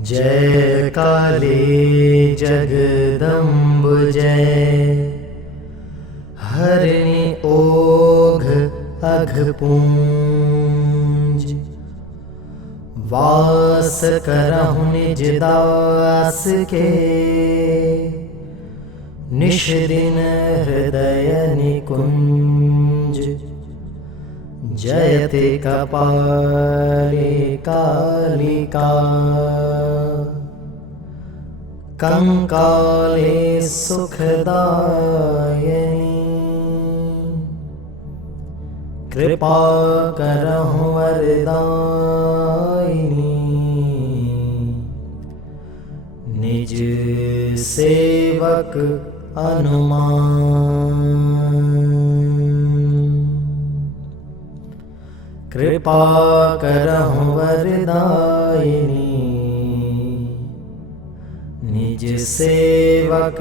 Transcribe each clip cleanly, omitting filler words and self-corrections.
जय काली जगदम्ब जय, हरिणि ओघ अघपुंज। वास करहु निज दास के, निश दिन हृदय निकुंज। जयते कपाले कालिका, कंकाले सुखदायिनी। कृपा करहु वरदायिनी, निज सेवक हनुमान। कृपा करहु वरदायिनी, निज सेवक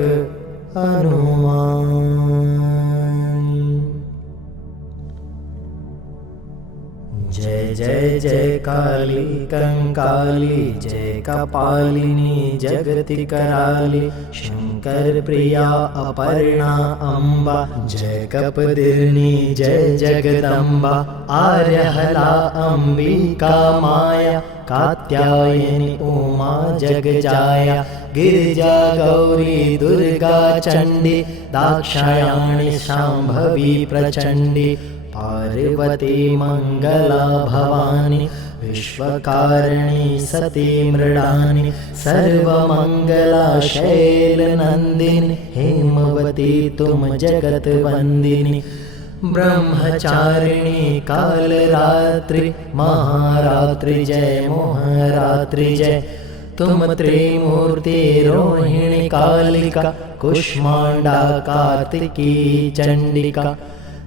हनुमान। जय जय जय काली कंकाली, जय कपालिनी जगति कराली। शंकर प्रिया अपर्णा अम्बा, जय कपदिनी जय जगदम्बा। आर्यहला अंबिका माया, कात्यायनी उमा जगजाया। गिरिजा गौरी दुर्गा चंडी, दाक्षायणी शांभवी प्रचंडी। पार्वती मंगला भवानी, विश्वकारिणी सती मृडानी। सर्वमंगला शैलनंदिनी, हेमवती तुम जगत वंदिनी। ब्रह्मचारिणी कालरात्रि, महारात्रि जय मोहरात्रि जय। तुम त्रिमूर्ति रोहिणी कालिका, कुष्मांडा कार्तिकी चंडिका।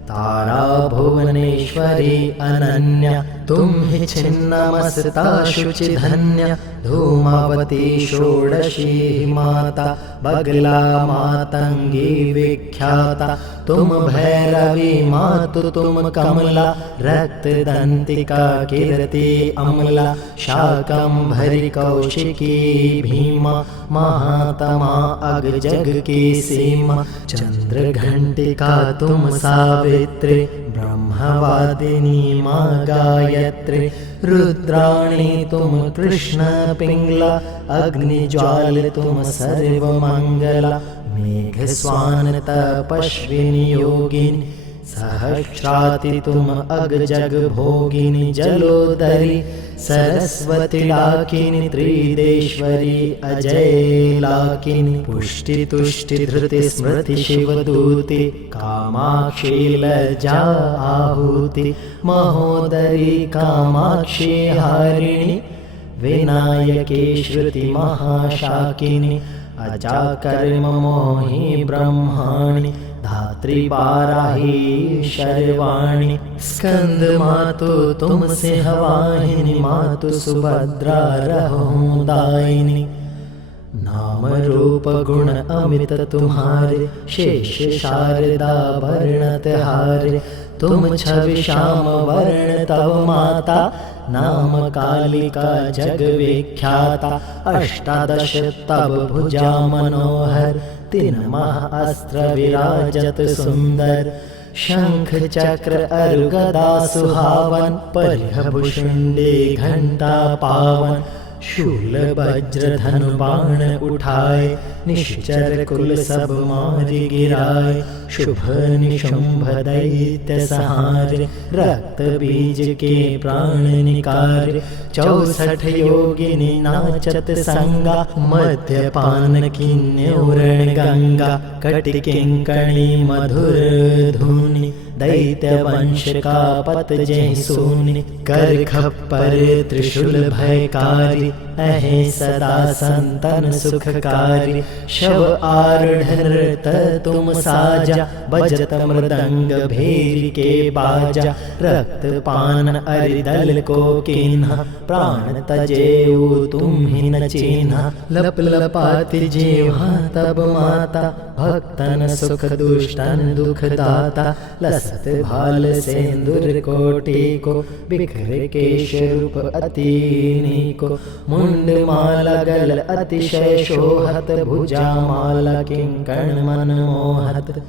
तारा भुवनेश्वरी अनन्या, तुम ही छिन्नमस्ता शुचि धन्या। धूमावती षोडशी माता, बगला मातंगी विख्याता। तुम भैरवी मातु तुम कमला, रक्त दंतिका कीर्ति अमला। शाकंभरी कौशिकी भीमा, महात्मा अग जग की सीमा। चंद्र घंटिका तुम सावित्री, ब्रह्मवादिनी माँ गायत्री। रुद्राणी तुम कृष्ण पिंगला, अग्निज्वाल तुम सर्वमंगला। मेघ स्वान तपस्विनी योगिनी, सहस्राति तुम अग जग भोगिनी। जलोदरी सरस्वती लाकिनी, त्रिदेश्वरी अजय लाकिनी। पुष्टि तुष्टि धृति स्मृति शिवदूति, कामाक्षी लज्जा आहुति। महोदरी कामाक्षी हारिणी, विनायकी श्रुति महाशाकिनी। अजाकर्म मोहि ब्रह्माणि, धात्री बाराही शर्वाणि। स्कंद मातु तुम सिंहवाहिनी, मातु सुभद्रा रहो दायिनी। नाम रूप गुण अमित तुम्हारे, शेष शारदा भरणत हारे। तुम छवि श्याम वर्ण तव माता, नाम कालिका जग विख्याता। अष्टादश तब भुजा मनोहर, तीन महाअस्त्र विराजत सुंदर। शंख चक्र अरु गदा सुहावन, परिह भुषुंडी घंटा पावन। शूल वज्र धनु बाण उठाए, निश्चर कुल सब मारि गिराए। शुभ निशुंभ दैत्य संहारे, रक्त बीज के प्राण निकारे। 64 योगिनी नाचत संगा, मद्यपान किन्योरण गंगा। कटि किंकणी मधुर धुनि, दैत्य वंश का पत जय सूनि। कर खप्पर त्रिशूल भयकारी, अहे सदा संतन सुखकारी। शव आरूढ़ तुम साजा, बजत मृदंग भेरी के बाजा। रक्त पान अरिदल को कीन्हा, प्राण तजेऊ तुम ही न चीन्हा। लप लपाति जीवा तब माता, भक्तन सुख दुष्टन दुख दाता। लस लसत भाल सेंदुर कोटि को, बिखर केश रूप अति को, मुंड माला गल अतिशय शोहत, भुजा माला किंकण मन मोहत।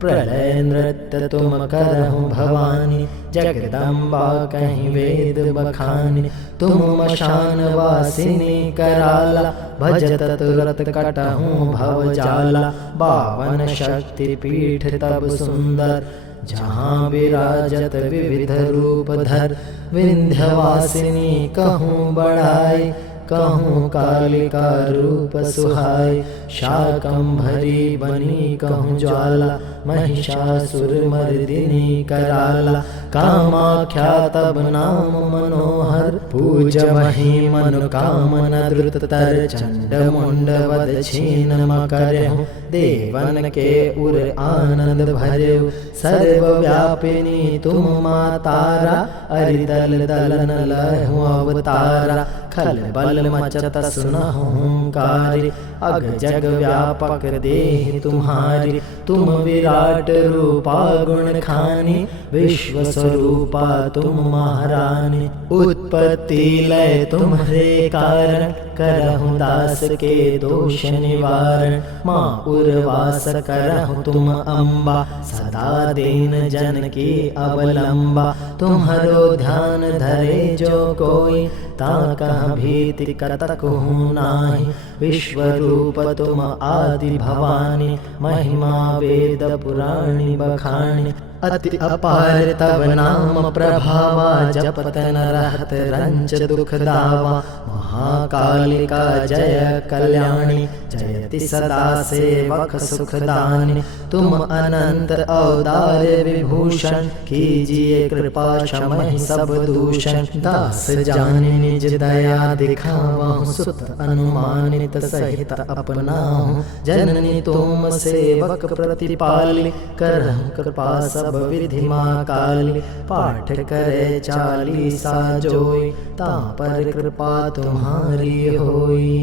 प्रलय नृत्य तुम करहु भवानी, जगदम्बा कहीं वेद बखानी। तुम मशान वासिनी कराला, भजत तुरत कटहु भव जाला। 52 शक्ति पीठ तब सुंदर, जहाँ विराजत विविध रूप धर। विंध्यवासिनी कहूँ बढ़ाई, कहूँ कालिका रूप सुहाई। शाकंभरी बनी कहूँ ज्वाला, महिषासुर मर्दिनी कराला। कामाख्या तब नाम मनोहर, पूज मही मनोकामना द्रुततर। चंड मुंड वध छीन मकरहु, देवन के उर आनंद भरहु। सर्वव्यापिनी तुम मातारा, अरिदल दलन लहु अवतारा। खल बल मचत सुनहु हुंकारी, अग जग व्यापक देहि तुम्हारी। तुम विराट रूपा गुण खानी, विश्व स्वरूपा तुम महारानी। उत्पत्ति लय तुम्हारे कारण, करहु दास के दोष निवारण। माँ उर्वास करहु तुम अम्बा, सदा दीन जन की अवलंबा। तुम्हारो ध्यान धरे जो कोई, ताकह भीति कतकहु नाही। विश्व रूप तुम आदि भवानी, महिमा वेद पुराणी बखानी। अति अपार तब नाम प्रभावा, जपत न रहत रंच दुख दावा। महाकालिका जय कल्याणी, जयति सदा सेवक सुखदानी। तुम अनंत अवतार विभूषण, कीजिए कृपा क्षमहि सब दूषण। दास जानि निज दया दिखावहु, सुत अनुमानित सहित अपनाहु। जननी तुम सेवक प्रतिपाली, करहु कृपा सब विधि माँ काली। पाठ करे 40 जोई, तां पर कृपा तुम्हारी होई।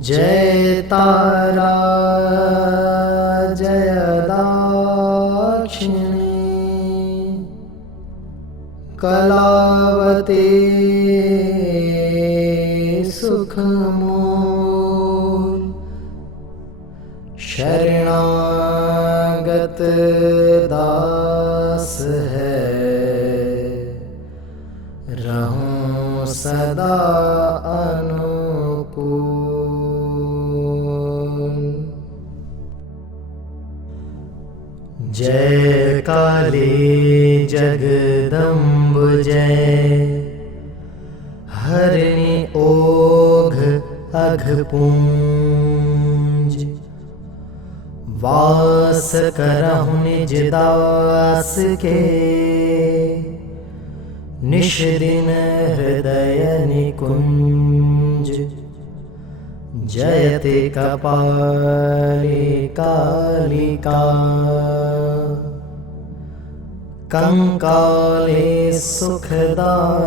जय तारा जय दाक्षिणी, कलावती सुखमूल। शरणागत दास है, रहूं सदा अनुकूल। जय काली जगदम्ब जय, हरिणी ओघ अघपुंज। वास करहु निज दास के, निश दिन हृदय निकुंज। जयति कपाली कालिका, कंकाले सुखदायिनी।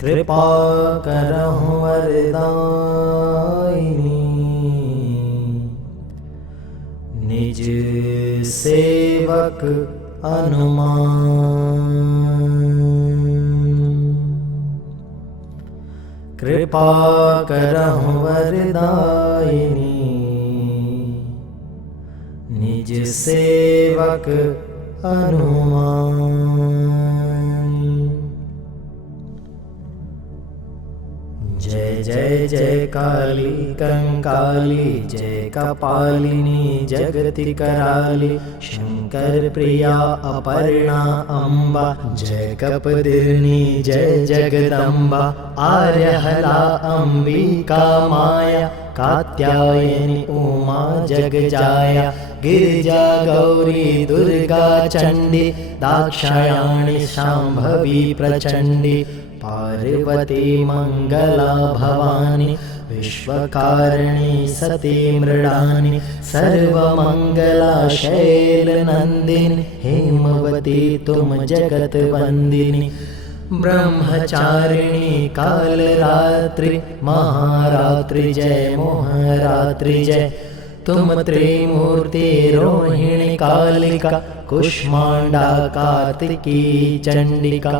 कृपा करहु वरदायिनी, निज सेवक अनुमान। कृपा करहु वरदायिनी, निज सेवक अनुमान। जय जय जय काली कंकाली, जय कपालिनी जगति कराली। शंकर प्रिया अपर्णा अम्बा, जय कपदिनी जय जगदम्बा। आर्यहला अंबिका माया, कात्यायनी उमा जगजाया। गिरिजा गौरी दुर्गा चंडी, दाक्षायणी शांभवी प्रचंडी। पार्वती मंगला भवानी, विश्वकारिणी सती मृडानी। सर्वमंगला शैलनंदिनी, हेमवती तुम जगत वंदिनी। ब्रह्मचारिणी कालरात्रि, महारात्रि जय मोहरात्रि जय। तुम त्रिमूर्ति रोहिणी कालिका कुष्मांडा कार्तिकी चंडिका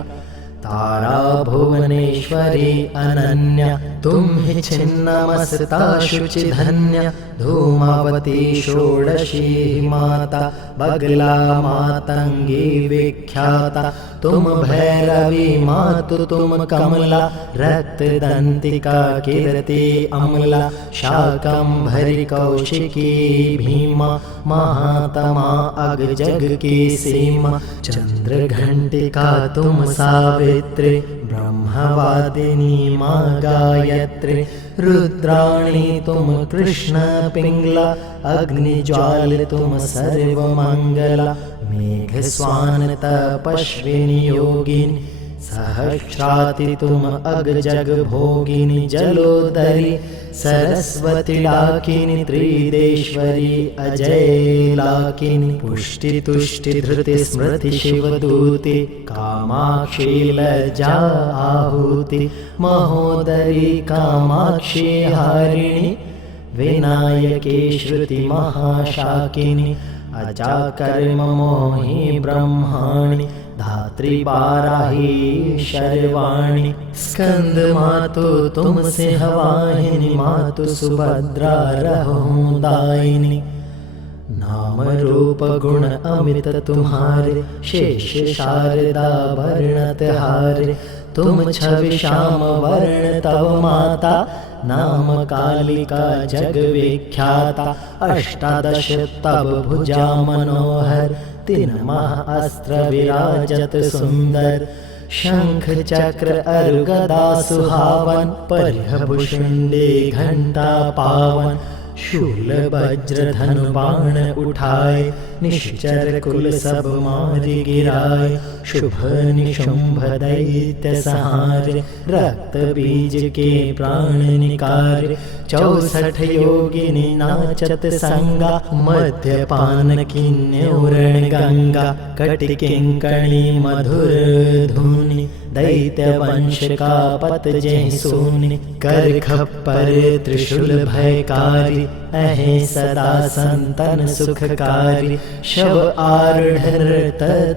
तारा भुवनेश्वरी अनन्या तुम ही छिन्नमस्ता शुचि धन्या धूमावती षोडशी माता बगला मातंगी विख्याता तुम भैरवी मातु तुम कमला रक्त दंतिका कीर्ति अमला शाकंभरी कौशिकी भीमा महात्मा अग जग की सीमा चंद्र घंटिका तुम सावित्री ब्रह्मवादिनी माँ गायत्री रुद्राणी तुम कृष्ण पिंगला अग्निज्वाल तुम सर्वमंगला मेघ स्वान तपस्विनी योगिनी सहस्राति तुम अग जग भोगिनी जलोदरी सरस्वती लाकिनी त्रिदेश्वरी अजय लाकिनी पुष्टि तुष्टि धृति स्मृति शिवदूति कामाक्षी लज्जा आहुति महोदरी कामाक्षी हारिणी विनायकी श्रुति महाशाकिनी अजा कर्म मोहि ब्रह्माणि धात्री बाराही शर्वाणी स्कंद मातु तुम से हवाहिनी मातु सुभद्रा रहूं दायिनी नाम रूप गुण अमृत तुम्हारे शेष शारदा वर्णत हारे तुम छवि श्याम वर्ण तव माता नाम कालिका जग विख्याता अष्टादश तब भुजा मनोहर तीन महाअस्त्र विराजत सुंदर शंख चक्र अरु गदा सुहावन परिहभुषुंडी घंटा पावन शूल वज्र धनु बाण उठाए निश्चर कुल सब मारि गिराए शुभ निशुंभ दैत्य सहारे रक्त बीज के प्राण निकारे 64 योगिनी नाचत संगा मध्यपान किन्योरण गंगा कटि किंकणी मधुर धुनि दैत्य वंश का पत जय सोनि कर खप्पर त्रिशूल भयकारी अहे सदा संतन सुखकारी शव आरूढ़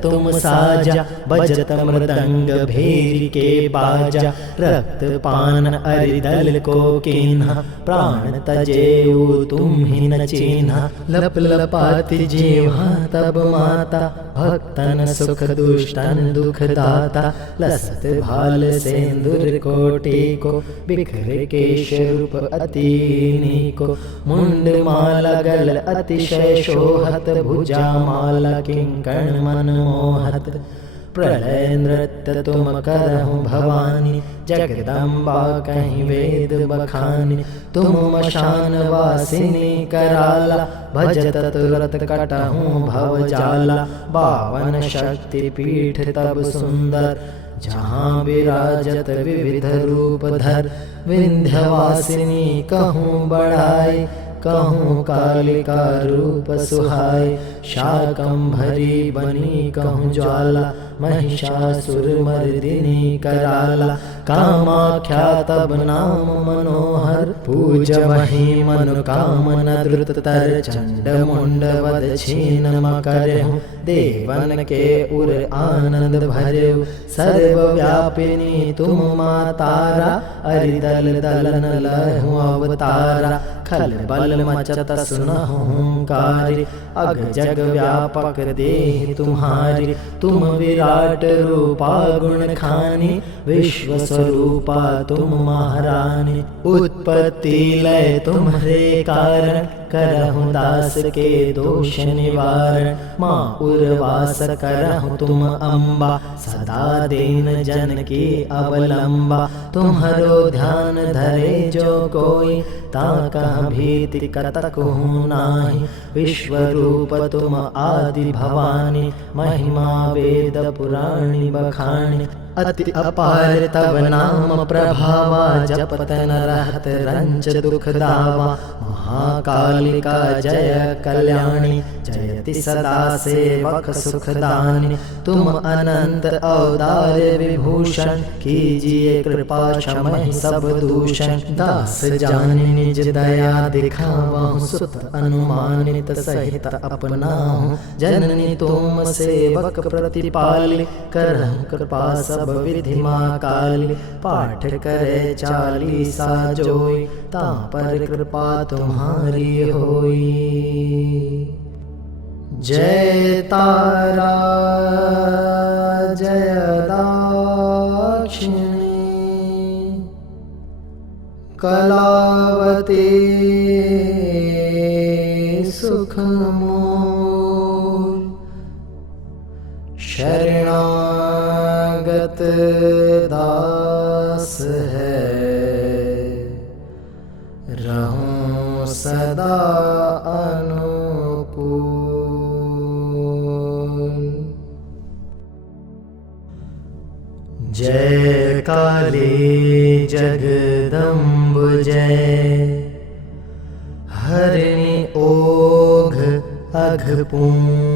तुम साजा बजत मृदंग भेरी के बाजा रक्त पान अरिदल को कीन्हा प्राण तजेऊ तुम ही न चीन्हा लप लपाति जीवा तब माता भक्तन सुख दुष्टन दुख दाता लसत भाल सेंदुर कोटि को बिखरे केश रूप अति को मुंड माला गल अतिशय शोहत भुजा माला किंकण मनमोहत प्रलय नृत्य तुम करहु भवानी जगदम्बा कहीं वेद बखानी तुम मशान वासिनी कराला भजत तुरत कटहु भव जाला 52 शक्ति पीठ तब सुंदर जहाँ विराजत विविध रूप धर विंध्यवासिनी कहूँ बढ़ाई कहूँ कालिका रूप सुहाय शाकंभरी बनी कहूँ ज्वाला महिषासुर मर्दिनी कराला कामाख्या तब नाम मनोहर पूज मही मनोकामना द्रुततर चंड मुंड वद छीन मकरहु देवन के उर आनंद भरहु सर्वव्यापिनी तुम मातारा अरिदल दलन लहु अवतारा खल बल मचत सुनहु हुंकारी अग जग व्यापक देह तुम्हारी तुम विराट रूपा गुण खानी विश्व स्वरूपा तुम महारानी उत्पत्ति लय तुम्हारे कारण करहु दास के दोष निवारण माँ उर्वास करहु तुम अम्बा सदा दीन जन की अवलंबा तुम्हारो ध्यान धरे जो कोई ताका भीति कतकहु नाही विश्व रूप तुम आदि भवानी महिमा वेद पुराणी बखानी अति अपार तव नाम प्रभावा, जपत न रहत रंच दुख दावा। महाकालिका जय कल्याणी, जयति सदा सेवक सुखदानी। तुम अनंत अवतार विभूषण, कीजिए कृपा क्षमहि सब दूषण। दास जानि निज दया दिखावहु, सुत अनुमानित सहित अपनाहु। जननी तुम सेवक प्रतिपालि, करहु कृपा सब विधि माँ काली। पाठ करे चालीसा जोई, तां पर कृपा तुम्हारी होई। जय तारा जय दाक्षिणी, कलावती सुखमूल। शरणागत दास है, रहूं सदा अनुकूल। जय काली जगदम्ब जय, हरिणि ओघ अघपुंज।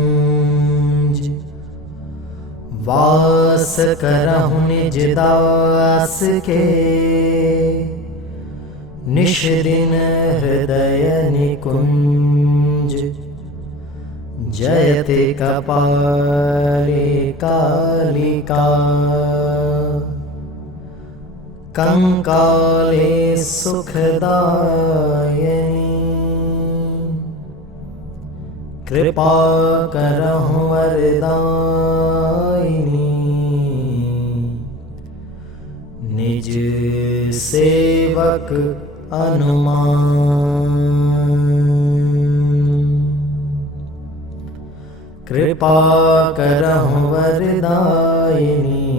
वास करहु निज दास के, निश दिन हृदय निकुंज। जयति कपाली कालिका, कंकाले सुखदायिनी। कृपा करहु वरदायिनी, निज सेवक अनुमान। कृपा करहु वरदायिनी,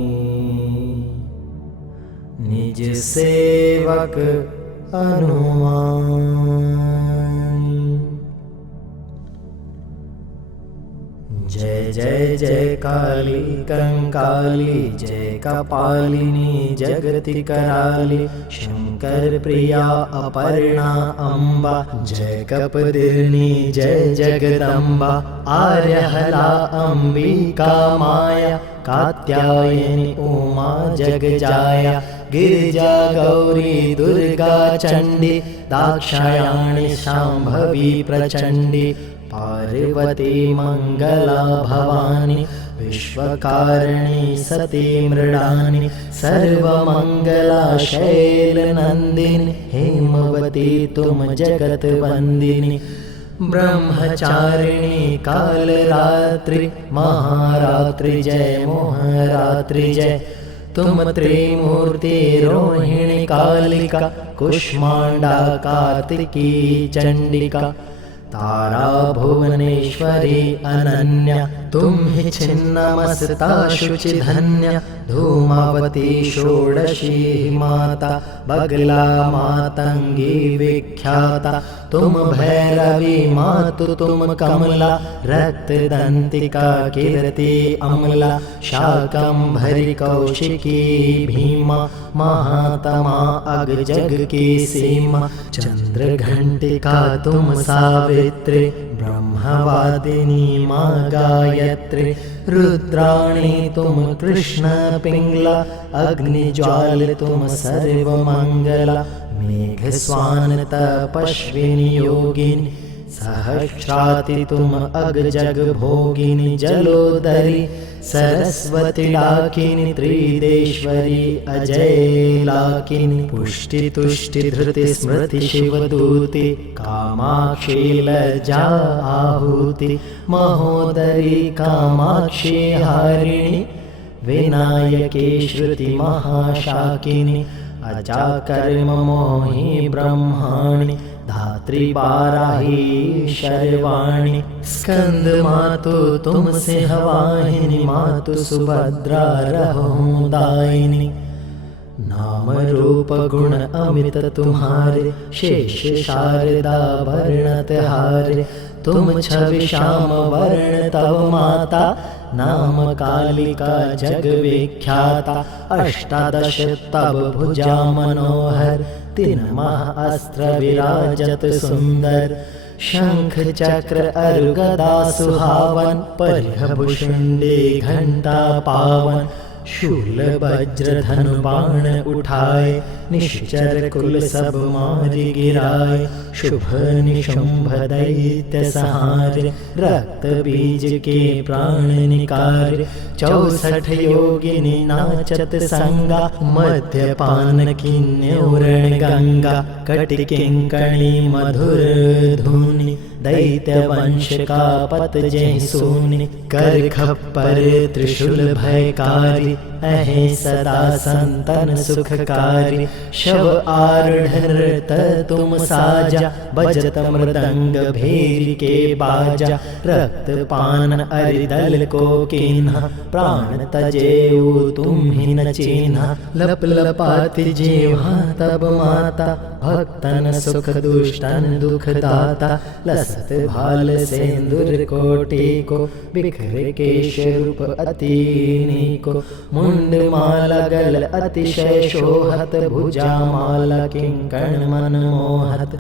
निज सेवक अनुमान। जय जय जय काली कंकाली, जय कपालिनी जगति कराली। शंकर प्रिया अपर्णा अम्बा, जय कपदिनी जय जगदम्बा। आर्यहला अंबिका माया, कात्यायनी उमा जगजाया। गिरिजा गौरी दुर्गा चंडी, दाक्षायणी शांभवी प्रचंडी। पार्वती मंगला भवानी, विश्वकारिणी सती मृडानी। सर्वमंगला शैलनंदिनी, हेमवती तुम जगत वंदिनी। ब्रह्मचारिणी कालरात्रि, महारात्रि जय मोहरात्रि जय। तुम त्रिमूर्ति रोहिणी कालिका, कुष्मांडा कार्तिकी चंडिका। तारा भुवनेश्वरी अनन्या, तुम ही छिन्नमस्ता शुचि धन्या। धूमावती षोडशी माता, बगला मातंगी विख्याता। तुम भैरवी मातु तुम कमला, रक्त दंतिका कीर्ति अमला। शाकंभरी कौशिकी भीमा, महात्मा अग जग की सीमा। चंद्र घंटिका तुम सावित्री, ब्रह्मवादिनी माँ गायत्री। रुद्राणी तुम कृष्ण पिंगला, अग्निज्वाल तुम सर्वमंगला। मेघ स्वान तपस्विनी योगिनी, सहस्राति तुम अग जग भोगिनी। जलोदरी सरस्वती लाकिनी, त्रिदेश्वरी अजय लाकिनी। पुष्टि तुष्टि धृति स्मृति शिवदूति, कामाक्षी लज्जा आहुति। महोदरी कामाक्षी हारिणी, विनायकी श्रुति महाशाकिनी। अजा कर्म मोहि ब्रह्माणि, धात्री बाराही शर्वाणी। स्कंद मातु तुम सिंहवाहिनी, मातु सुभद्रा रहूं दायिनी। नाम रूप गुण अमित तुम्हारे, शेष शारदा वर्णत हारे। तुम छवि श्याम वर्ण तव माता, नाम कालिका जग विख्याता। अष्टादश तब भुजा मनोहर, तीन महाअस्त्र विराजत सुंदर। शंख चक्र अरु गदा सुहावन, परिह भुषुंडी घंटा पावन। शूल वज्र धनु बाण उठाए, निश्चर कुल सब मारि गिराए। शुभ निशुंभ दैत्य संहार, रक्त बीज के प्राण निकार। 64 योगिनी नाचत संगा, मद्यपान किन्योरण गंगा। कटि किंकणी मधुर धुनि, दैत्य वंश का पत जय सूनि। कर खप्पर त्रिशूल भयकारी, अहे सदा संतन सुखकारी। शव आरूढ़ नृत तुम साजा, बजत मृदंग भेरी के बाजा। रक्त पान अरिदल को कीन्हा, प्राण तजेऊ तुम ही न चीन्हा। लप लपाति जीवा तब माता, भक्तन सुख दुष्टन दुख दाता। लसत भाल सेंदुर कोटि को, बिखरे केश रूप अति नीको। मुंड माला गल अतिशय शोहत, भुजा माला किंकण मन मोहत।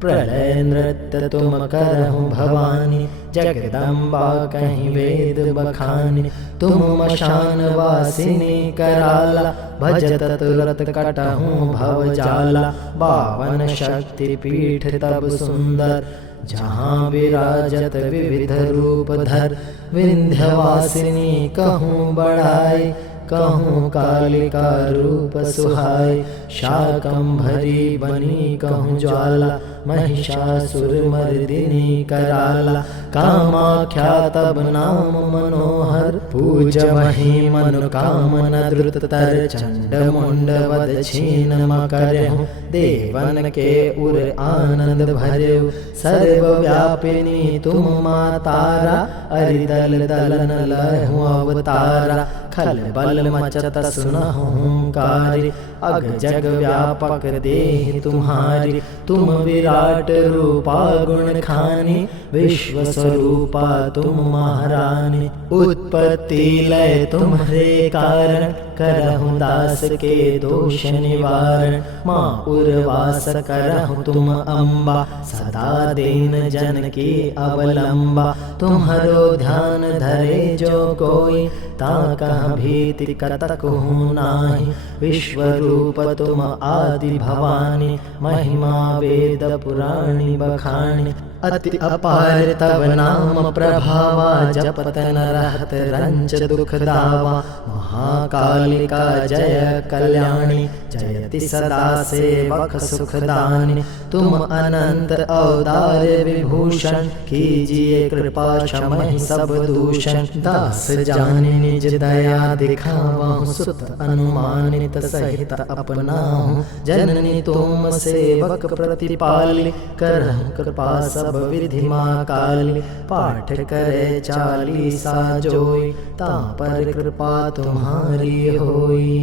प्रलय नृत्य तुम करहु भवानी, जगदम्बा कहीं वेद बखानी। तुम मशान वासिनी कराला, भजत तुरत कटहु भव जाला। 52 शक्ति पीठ तब सुंदर, जहाँ विराजत विविध रूप धर। विंध्यवासिनी कहूँ बढ़ाई, कहूँ कालिका रूप सुहाई। शाकंभरी बनी कहूँ ज्वाला, महिषासुर मर्दिनी कराला। कामाख्या तब नाम मनोहर, पूज मही मनु कामना द्रुततर। चंड मुंड वध छीन मकरहु, देवन के उर आनंद भरेउ। सर्वव्यापिनी तुम मातारा, अरिदल दलन लहु अवतारा। खल बल मचत सुनहु हुंकारी, अग जग व्यापक देह तुम्हारी। तुम विराट रूपा गुण खानी, विश्व स्वरूपा तुम महारानी। उत्पत्ति लय तुम्हारे कारण, करहु दास के दोष निवारण। माँ उर्वास करहु तुम अम्बा, सदा दीन जन की अवलंबा। तुम्हारो ध्यान धरे जो कोई, ताकह भीति कतकहु नाही। विश्व रूप तुम आदि भवानी, महिमा वेद पुराणी बखानी। अति अपार तब नाम प्रभावा, जपत न रहत रंच दुख दावा। महाकालिका जय कल्याणी, जयति सदा सेवक सुखदानी। तुम अनंत अवतार विभूषण, कीजिए कृपा क्षमहि सब दूषण। दास जानि निज दया दिखावहु, सुत अनुमानित सहित अपनाहु। जननी तुम सेवक प्रतिपाली, करहु कृपा सब विधि माँ काली। पाठ करे 40 जोई, तां पर कृपा तुम्हारी होई।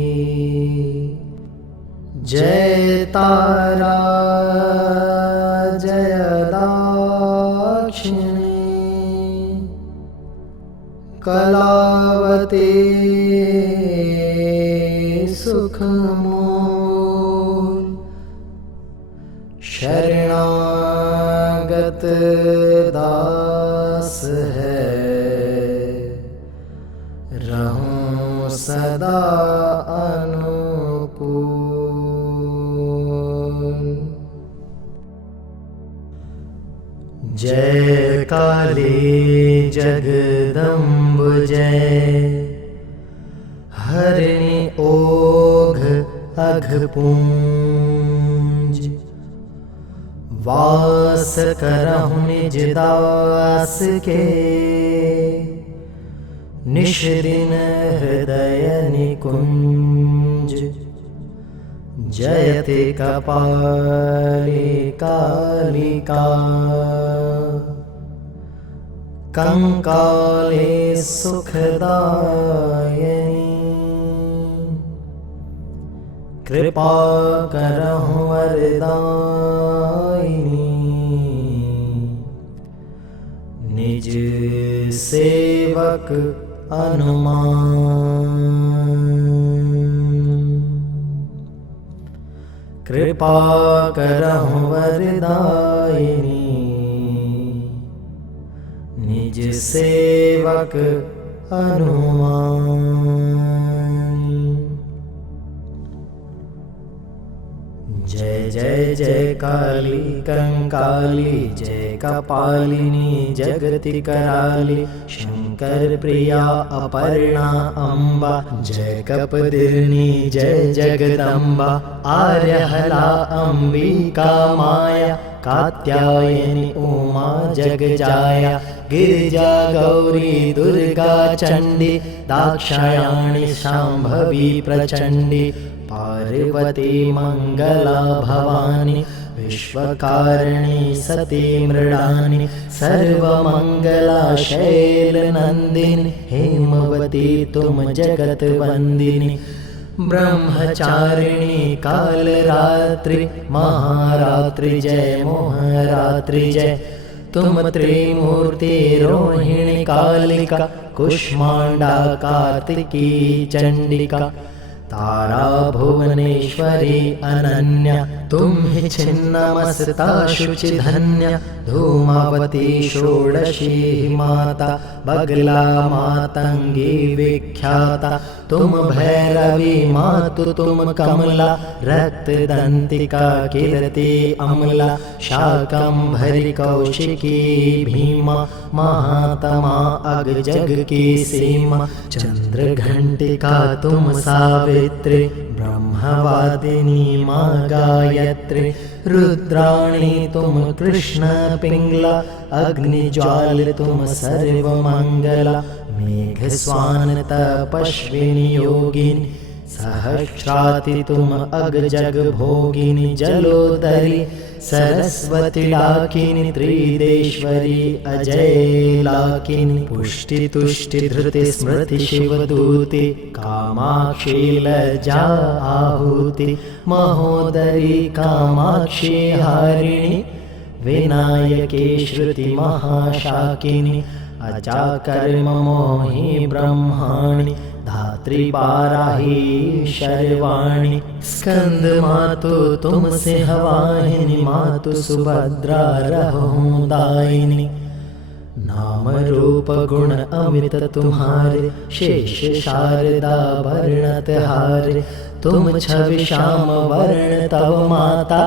जय तारा जय दाक्षिणी, कलावती सुखमूल। शरणागत दास है, रहूं सदा अनुकूल। जय काली जगदम्ब जय, हरिणि ओघ अघपुंज। वास करहु निज दास के, निश दिन हृदय निकुंज। जयति कपाली कालिका, कंकाले सुखदायिनी। कृपा करहु वरदायिनी, निज सेवक अनुमान। कृपा करहु वरदायिनी निज सेवक हनुमान। जय जय जय काली कंकाली जय कपालिनी जगति कराली शंकर प्रिया अपर्णा अम्बा जय कपदिनी जय जगदम्बा आर्यहला अंबिका माया कात्यायनी उमा जगजाया गिरिजा गौरी दुर्गा चंडी दाक्षायणी शांभवी प्रचंडी पार्वती मंगला भवानी विश्वकारिणी सती मृडानी सर्वमंगला शैलनंदिनी हेमवती तुम जगत वंदिनी ब्रह्मचारिणी कालरात्रि महारात्रि जय मोहरात्रि जय तुम त्रिमूर्ति रोहिणी कालिका कुष्मांडा कार्तिकी चंडिका तारा भुवनेश्वरी अनन्या तुम ही छिन्नमस्ता शुचि धन्या धूमावती षोडशी माता बगला मातंगी विख्याता तुम भैरवी मातु तुम कमला रक्त दंतिका कीर्ति अमला शाकंभरी कौशिकी भीमा महात्मा अग जग की सीमा चंद्र घंटिका तुम सावित्री ब्रह्मवादिनी माँ गायत्री रुद्राणी तुम कृष्ण पिंगला अग्निज्वाल तुम सर्वमंगला मेघ स्वान तपस्विनी योगिनी सहस्राति तुम अग जग भोगिनी जलोदरी सरस्वती लाकिनी त्रिदेश्वरी अजय लाकिनी पुष्टि तुष्टि धृति स्मृति शिवदूति कामाक्षी लज्जा आहुति महोदरी कामाक्षी हारिणी विनायकी श्रुति महाशाकिनी अजाकर्म मोहि ब्रह्माणि धात्री बाराही शर्वाणी स्कंद मातु तुमसे हवाहिनी मातु सुभद्रा रहूं दायिनी नाम रूप गुण अमित तुम्हारे शेष शारदा वर्णत हारे तुम छवि श्याम वर्ण तव माता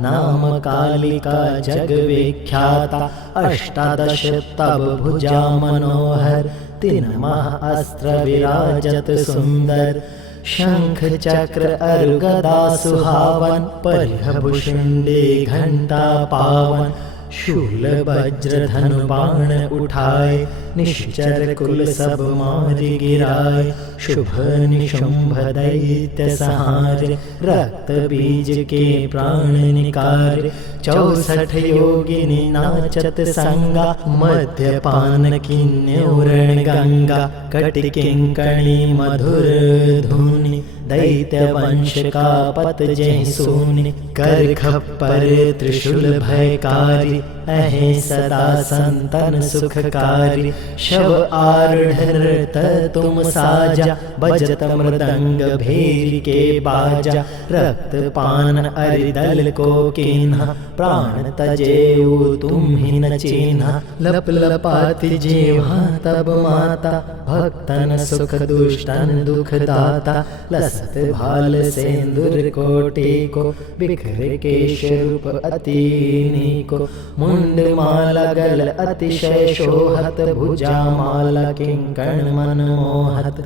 नाम कालिका जग विख्याता अष्टादश तब भुजा मनोहर तीन महाअस्त्र विराजत सुंदर शंख चक्र अरुगदा सुहावन परिहभुषुंडी घंटा पावन शूल वज्र धनु बाण उठाए निश्चर कुल सब मारि गिराए शुभ निशुंभ दैत्य सहारे रक्त बीज के प्राण निकारे 64 योगिनी नाचत संगा मध्यपान किन्योरण गंगा कटि किंकणी मधुर धुनि दैत्य वंश का पत जय सोनि कर खप्पर त्रिशूल भयकारी अहे सदा संतन सुखकारी शव आरूढ़ तुम साजा बजत मृदंग भेरी के बाजा रक्त पान अरिदल को कीन्हा प्राण तजेऊ तुम ही न चीन्हा लप लपाति जीवा तब माता भक्तन सुख दुष्टन दुख दाता लसत भाल सेंदुर कोटि को बिखरे केश रूप अतिनी को मुंड माला गल अतिशय शोहत भुजा माला किंकण मन मोहत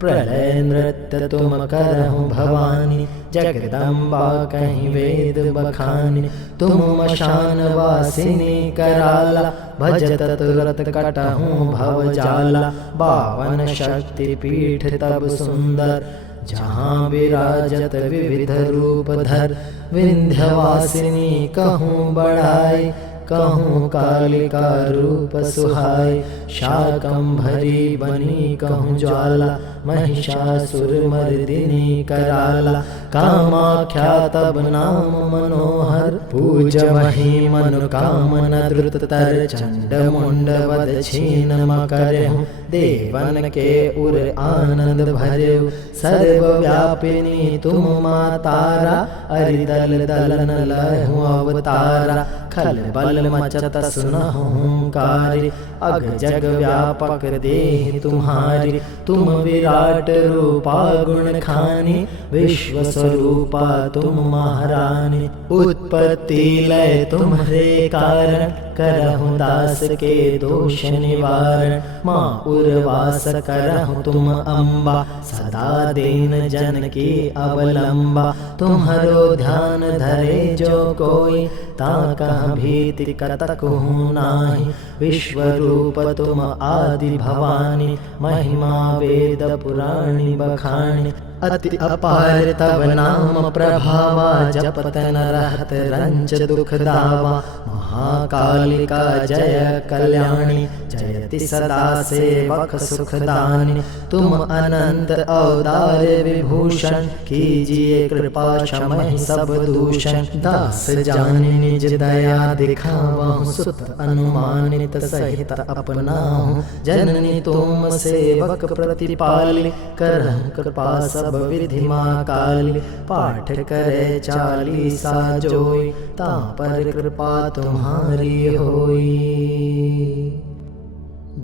प्रलय नृत्य तुम करहु भवानी जगदम्बा कहीं वेद बखानी तुम मशान वासिनी कराला भजत तुरत कटहु भव जाला 52 शक्ति पीठ तब सुंदर जहाँ विराजत विविध रूप धर विंध्यवासिनी कहूँ बढ़ाई कहूँ कालिका रूप सुहाय शाकंभरी बनी कहूँ ज्वाला महिषासुर मर्दिनी कराला कामाख्या तब नाम मनोहर पूज मही मनु कामना द्रुत तर चंड मुंड वद छीन करहूँ देवन के उर आनंद भर्यो सर्वव्यापिनी तुम माँ तारा अरिदल दलन लहु अवतारा खल बल मचत सुनहु हुंकारी अग जग व्यापक देह तुम्हारी तुम विराट रूपा गुण खानी विश्व स्वरूपा तुम महारानी उत्पत्ति लय तुम्हारे कारण करहु दास के दोष निवारण माँ उर्वास करहु तुम अम्बा सदा दीन जन की अवलंबा तुम्हारो ध्यान धरे जो कोई ताकह भीति कतकहु नाही विश्व रूप तुम आदि भवानी महिमा वेद पुराणी बखानी अति अपार तब नाम प्रभावा जपत न रहत रंच दुख दावा महाकालिका जय कल्याणी जयति सदा सेवक सुखदानी तुम अनंत अवतार विभूषण कीजिए कृपा क्षमहि सब दूषण दास जानि निज दया दिखावहु सुत अनुमानित सहित अपनाहु जननी तुम सेवक प्रतिपाली करहु कृपा सब विधि माँ काली पाठ करे चालीसा जोई ता पर कृपा तुम्हारी होई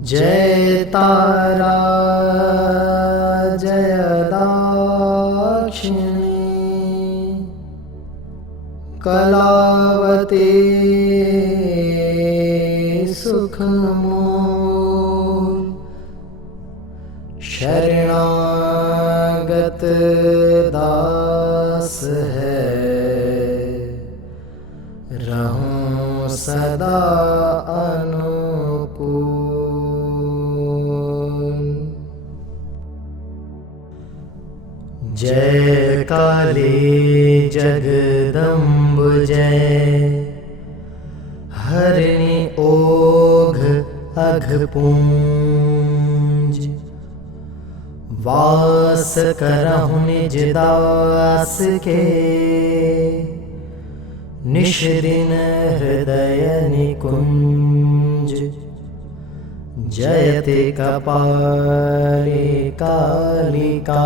जय तारा जय दाक्षिणी कलावती सुखमूल शरणागत दास है रहूं सदा अनुकूल जय काली जगदम्ब जय हरिणी ओघ अघपुंज वास करहु निज दास के निश दिन हृदय निकुंज जयति कपाली कालिका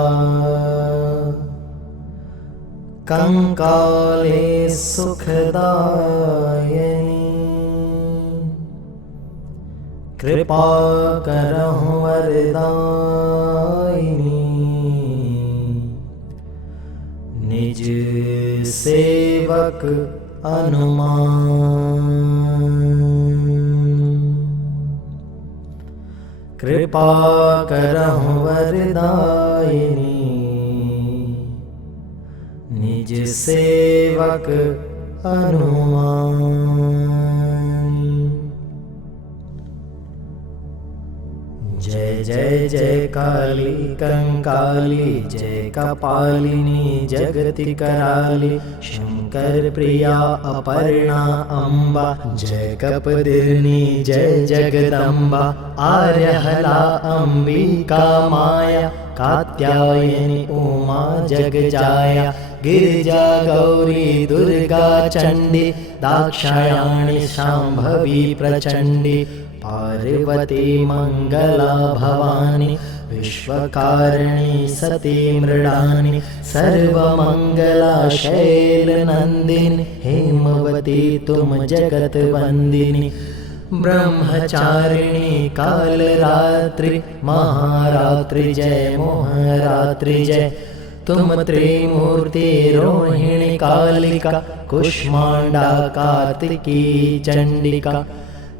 कंकाले सुखदायिनी कृपा करहु वरदायिनी निज सेवक अनुमान कृपा करहु वरदायिनी निज सेवक अनुमान जय जय जय काली कंकाली जय कपालिनी जगति कराली शंकर प्रिया अपर्णा अम्बा जय कपदिनी जय जगदम्बा आर्यहला अंबिका माया कात्यायनी उमा जगजाया गिरिजा गौरी दुर्गा चंडी दाक्षायणी शांभवी प्रचंडी पार्वती मंगला भवानी विश्वकारिणी सती मृडानी सर्वमंगला शैलनंदिनी हेमवती तुम जगत वंदिनी ब्रह्मचारिणी कालरात्रि महारात्रि जय मोहरात्रि जय तुम त्रिमूर्ति रोहिणी कालिका कुष्मांडा कार्तिकी चंडिका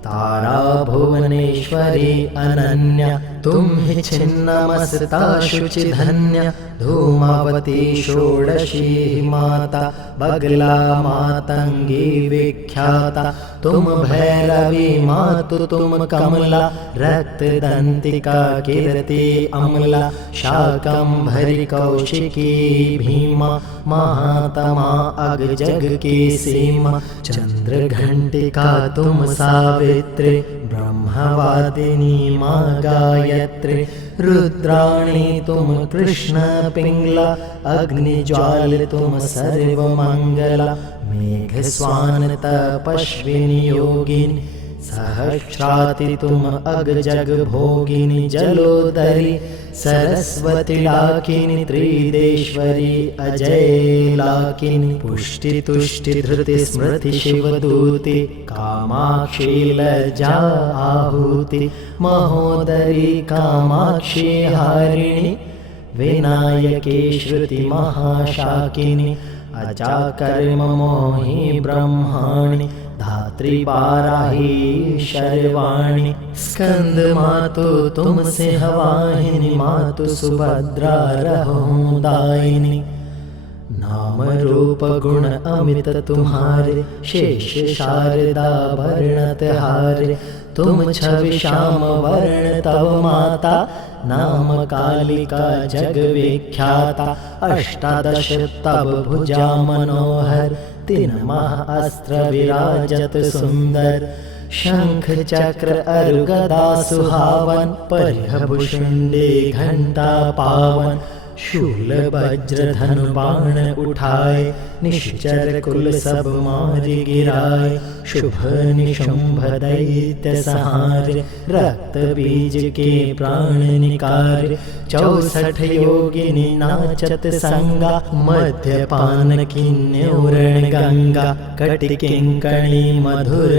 तारा भुवनेश्वरी अनन्या तुम ही छिन्नमस्ता शुचि धन्य धूमावती षोडशी माता बगला मातंगी विख्याता तुम भैरवी मातु तुम कमला रक्त दंतिका कीर्ति अमला शाकंभरी कौशिकी भीमा महात्मा अग जग की सीमा चंद्र घंटिका तुम सावित्री ब्रह्मवादिनी माँ गायत्री रुद्राणी तुम कृष्ण पिंगला अग्निज्वाल तुम सर्वमंगला मेघ स्वान तपस्विनी योगिनी सहस्राति तुम अग जग भोगिनी जलोदरी सरस्वती लाकिनी त्रिदेश्वरी अजय लाकिनी पुष्टि तुष्टि धृति स्मृति शिवदूति कामाक्षी लज्जा आहुति महोदरी कामाक्षी हारिणी विनायकी श्रुति महाशाकिनी अजाकर्म मोहि ब्रह्माणि धात्री पाराही शर्वाणी स्कंद मातु तुमसे हवाहिनी मातु सुभद्रा रहो दायिनी नाम रूप गुण अमित तुम्हारे शेष शारदा वर्णत हारे तुम छवि श्याम वर्ण तव माता नाम कालिका जग विख्याता अष्टादश तब भुजा मनोहर तीन महाअस्त्र विराजत सुंदर शंख चक्र अरु गदा सुहावन परिह भुषुंडे घंटा पावन शूल वज्र धनु बाण उठाए निश्चर कुल सब मारि गिराए शुभ निशुंभ दैत्य संहारे रक्त बीज के प्राण निकारे 64 योगिनी नाचत संगा मध्यपान किन्नौरण गंगा कटि किंकणी मधुर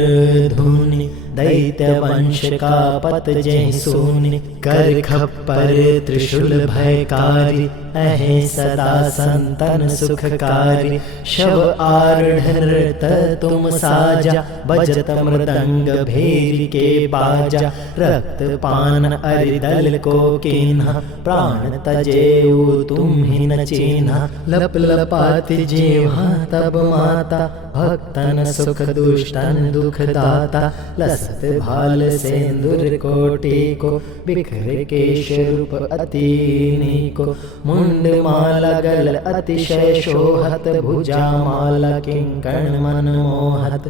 धुनि दैत्य वंश का पत जय सोनि कर खप्पर त्रिशूल भयकारी अहे सदा संतन सुखकारी शव आरूढ़ नृत तुम साजा बजत मृदंग भेरी के बाजा रक्त पान अरिदल को कीन्हा प्राण तजेऊ तुम ही न चीन्हा लप लपाति जीवा तब माता भक्तन सुख दुष्टन दुख दाता लसत भाल सेंदुर कोटि को बिखरे केश रूप अति को मुंड माला गल अतिशय शोहत भुजा माला किंकण मन मोहत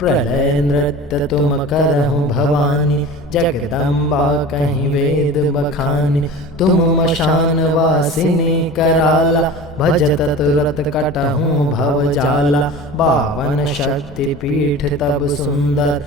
प्रलय नृत्य तुम करहु भवानी जगदम्बा कहीं वेद बखानी तुम मशान वासिनी कराला भजत तुरत कटहु भव जाला 52 शक्ति पीठ तब सुंदर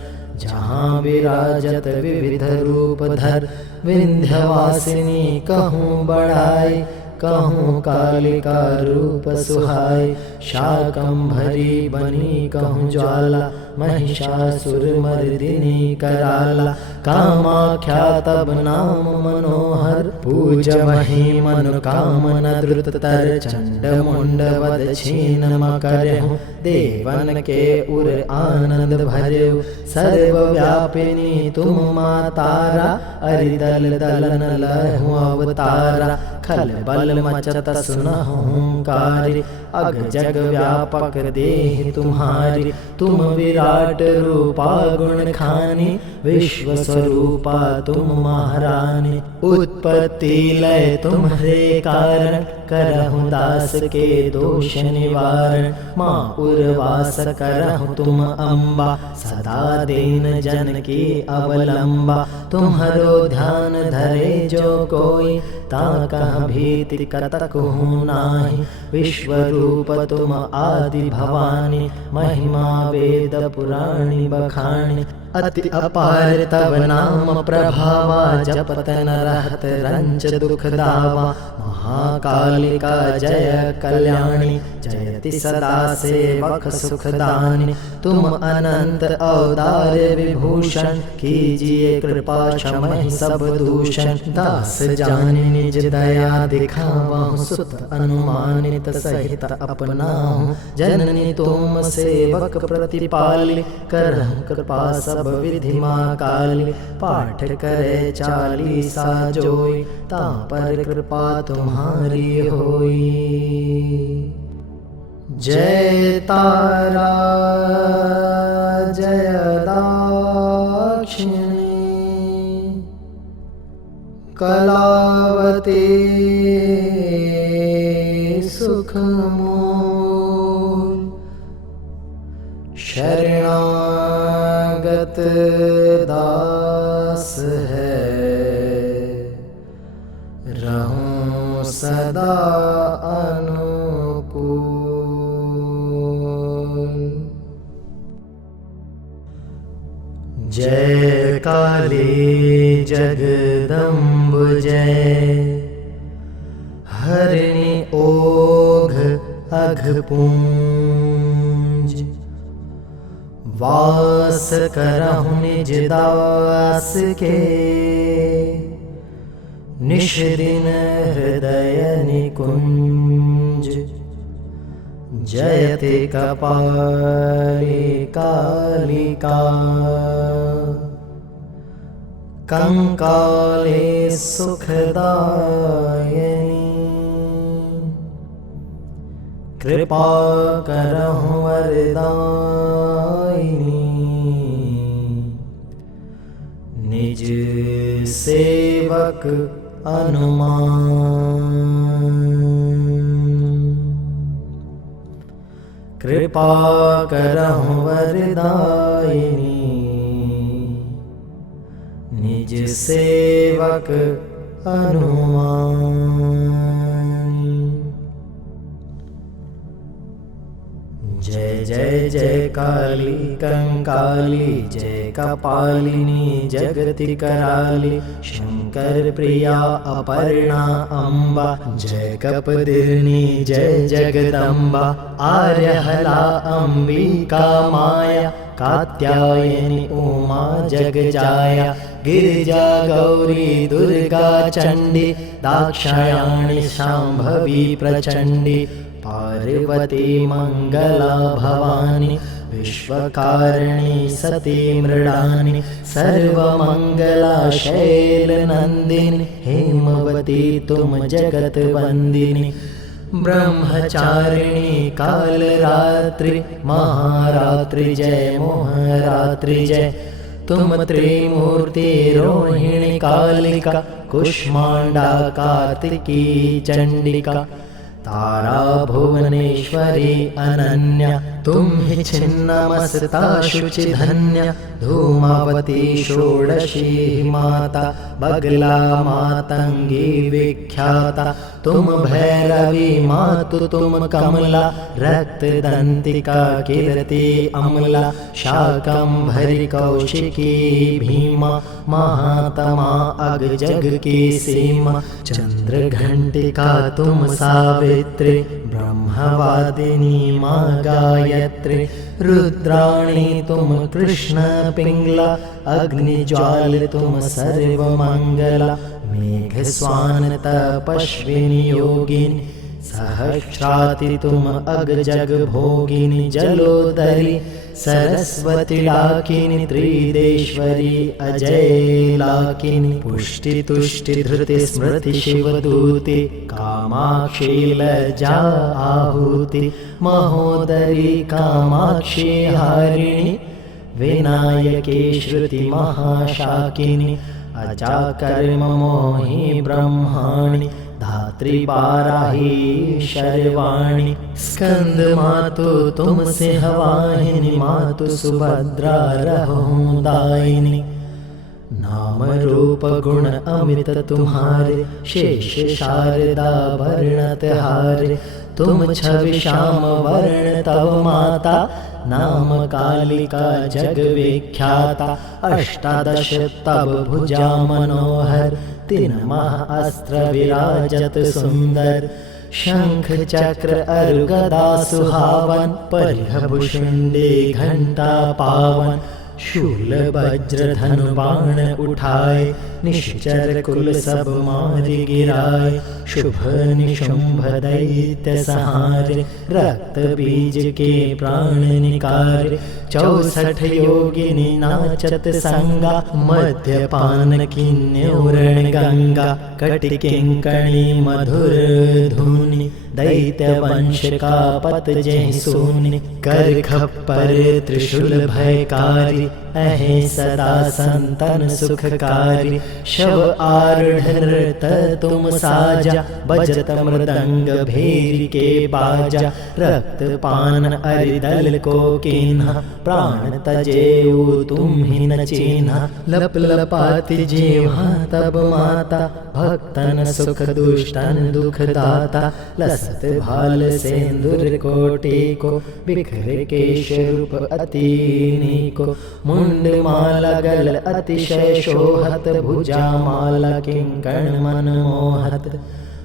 जहाँ विराजत विविध रूप धर विंध्यवासिनी कहूँ बढ़ाई कहूँ कालिका रूप सुहाय शाकंभरी बनी कहूँ ज्वाला महिषासुर मर्दिनी कराला कामाख्या तब नाम मनोहर पूज मही मनु कामना द्रुत तर चंड मुंड वद छीन मकरहु देवन के उर आनंद भरेउ सर्व व्यापिनी तुम मातारा अरिदल दलन लहु अवतारा खल बल मचत सुनहुंकारी अग जग व्यापक देह तुम्हारी तुम विराट रूपा गुण खानी विश्व स्वरूपा तुम महारानी उत्पत्ति लय तुम्हारे कारण करहु दास के दोष निवारण माँ उर्वास करहु तुम अम्बा सदा दीन जन की अवलंबा तुम्हारो ध्यान धरे जो कोई ताका भीति कतकहु नाही विश्व रूप तुम आदि भवानी महिमा वेद पुराणी बखानी अति अपार तब नाम प्रभावा जपत न रहत रंच दुख दावा महाकालिका जय कल्याणी जयति सदा सेवक सुखदानी तुम अनंत अवतार विभूषण कीजिए कृपा क्षमहि सब दूषण दास जानि निज दया दिखावहु सुत अनुमानित सहित अपनाहु जननी तुम सेवक प्रतिपाली करहु कृपा सब विधि माँ काली पाठ करे 40 जोई ता पर कृपा तुम्हारी होई जय तारा जय दाक्षिणी कलावती सुखमूल शरणागत दास है रहूं सदा अनुकूल। काले जगदम्ब जय। हरिणि ओघ अघपुंज। वास करहु निज दास के। निश दिन हृदय निकुंज। जयते कपाले कालिका। कंकाले सुखदायिनी। कृपा करहु वरदायिनी। निज सेवक अनुमान। कृपा करहु वरदायिनी। निज सेवक अनुमान। जय जय जय काली कंकाली। जय कपालिनी जगति कराली। शंकर प्रिया अपर्णा अम्बा। जय कपदिनी जय जगदम्बा। आर्यहला अंबिका माया। कात्यायनी उमा जगजाया। गिरिजा गौरी दुर्गा चंडी। दाक्षायणी शांभवी प्रचंडी। पार्वती मंगला भवानी। विश्वकारिणी सती मृडानी। सर्वमंगला शैलनंदिनी। हेमवती तुम जगत वंदिनी। ब्रह्मचारिणी कालरात्रि। महारात्रि जय मोहरात्रि जय। तुम त्रिमूर्ति रोहिणी कालिका। कुष्मांडा कार्तिकी चंडिका। तारा भुवनेश्वरी अनन्या। तुम ही छिन्नमस्ता शुचि धन्या। धूमावती षोडशी माता। बगला मातंगी विख्याता। तुम भैरवी मातु तुम कमला। रक्त दंतिका कीर्ति अमला। शाकंभरी कौशिकी भीमा। महात्मा अग जग की सीमा। चंद्र घंटिका तुम सावित्री। ब्रह्मवादिनी माँ गायत्री। रुद्राणी तुम कृष्ण पिंगला। अग्निज्वाल तुम सर्वमंगला। मेघ स्वान तपस्विनी योगिनी। सहस्राति तुम अग जग भोगिनी। जलोदरी सरस्वती लाकिनी। त्रिदेश्वरी अजय लाकिनी। पुष्टि तुष्टि धृति स्मृति शिवदूति। कामाक्षी लज्जा आहुति। महोदरी कामाक्षी हारिणी। विनायकी श्रुति महाशाकिनी। अजाकर्म मोहि ब्रह्माणि। धात्री बाराही शर्वाणी। स्कंद मातु तुम सिंहवाहिनी। मातु सुभद्रा रहो दायिनी। नाम रूप गुण अमित तुम्हारे। शेष शारदा वर्णत हारे। तुम छवि श्याम वर्ण तव माता। नाम कालिका जग विख्याता। अष्टादश तब भुजा मनोहर। तीन महाअस्त्र विराजत सुंदर। शंख चक्र अरु गदा सुहावन। परिघ भुषुंडी घंटा पावन। शूल वज्र धनु बाण उठाए। निश्चर कुल सब मारि गिराए। शुभ निशुंभ दैत्य संहारे। रक्त बीज के प्राण निकारे। 64 योगिनी नाचत संगा। मद्यपान किन्नौरण गंगा। कटि किंकणी मधुर धुनि। दैत्य वंश का पत जय सूनि। कर खप्पर त्रिशूल भयकारी। अहे सदा संतन सुखकारी। शव आरूढ़ नृत तुम साजा। बजत मृदंग भेरी के बाजा। रक्त पान अरिदल को किन्हा। प्राण तजेऊ तुम्हि न चीन्हा। लप लपाती जीवा तब माता, भक्तन सुख दुष्टन दुख दाता। लसत भाल सेंदुर कोटि को, बिखरे केश रूप अति नीको। मुंड माला गल अतिशय शोहत, भुजा माला किंकण मन मोहत।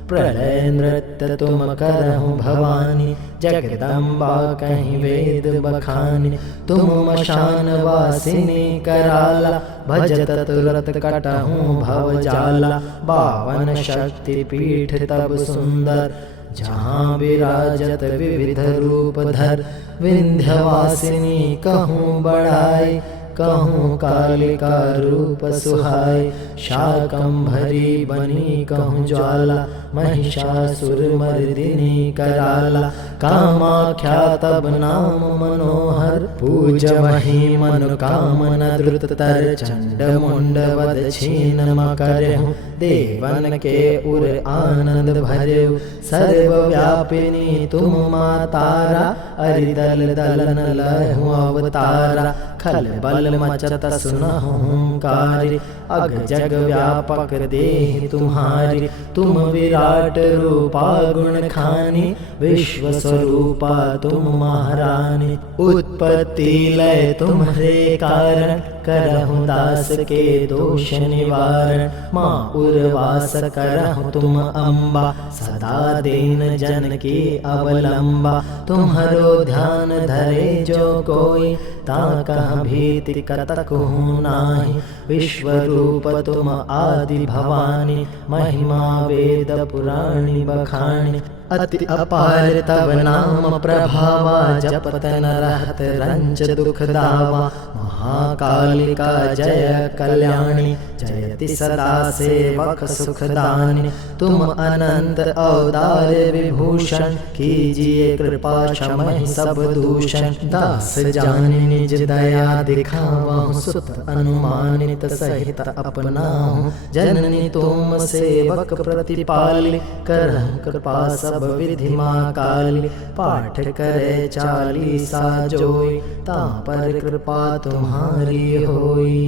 प्रलय नृत्य तुम करहु भवानी, जगदम्बा कहीं वेद बखानी। तुम मशान वासिनी कराला, भजत तुरत कटहु भव जाला। बावन शक्ति पीठ तब सुंदर, जहाँ विराजत विविध रूप धर। विंध्यवासिनी कहूँ बढ़ाई, कहूँ कालिका रूप सुहाय। शाकंभरी बनी कहूँ ज्वाला, महिषासुर मर्दिनी कराला। कामाख्या तब नाम मनोहर, पूज मही मनु कामना द्रुततर। चंड मुंड वध छीन मकरहु, देवन के उर आनंद भरेउ। सर्वव्यापिनी तुम मातारा, अरिदल दलन लहु अवतारा। खल बल मचत सुनहु हुंकारी, अग जग व्यापक देहि तुम्हारी। तुम विराट रूपा गुण खानी, विश्व स्वरूपा तुम महारानी। उत्पत्ति लय तुम्हारे कारण, करहु दास के दोष निवारण। माँ उर्वास करहु तुम अम्बा, सदा दीन जन की अवलंबा। तुम्हारो ध्यान धरे जो कोई, ताका भीति कतकहु नाही। विश्व रूप तुम आदि भवानी, महिमा वेद पुराणी बखानी। अति अपार तब नाम प्रभावा, जपत न रहत रंच दुख दावा। महाकालिका जय कल्याणी, जयति सदा सेवक सुखदानी। तुम अनंत अवतार विभूषण, कीजिए कृपा क्षमहि सब दूषण। दास जानि निज दया दिखावहु, सुत अनुमानित सहित अपनाहु। जननी तुम सेवक प्रतिपाली, करहु कृपा सब विधि माँ काली। पाठ करे चालीसा जोई, तां पर कृपा तुम्हारी होई।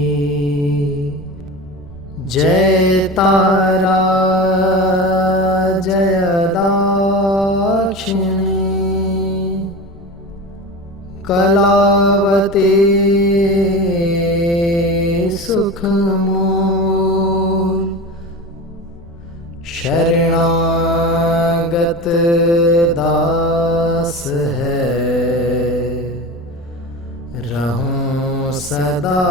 जय तारा जय दाक्षिणी, कलावती सुखमूल। शरणागत दास है, रहूं सदा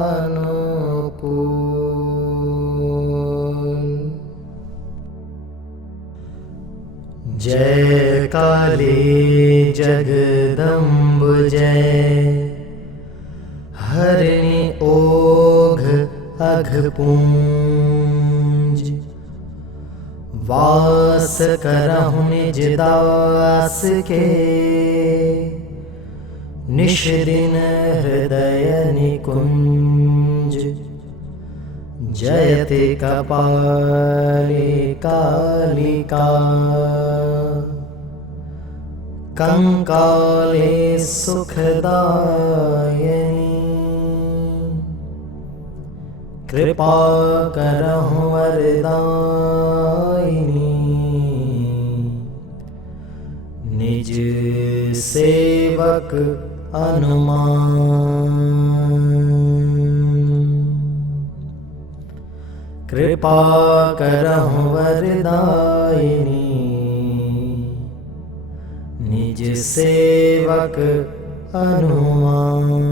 अनुकूल। जय काली जगदम्ब जय, हरिणि ओघ अघपुंज। वास करहु निज दास के, निश दिन हृदय निकुंज। जयति कपाली कालिका, कंकाले सुखदायिनी। कृपा करहु वरदायिनी, निज सेवक अनुमान। कृपा करहु वरदायिनी, निज सेवक अनुमान।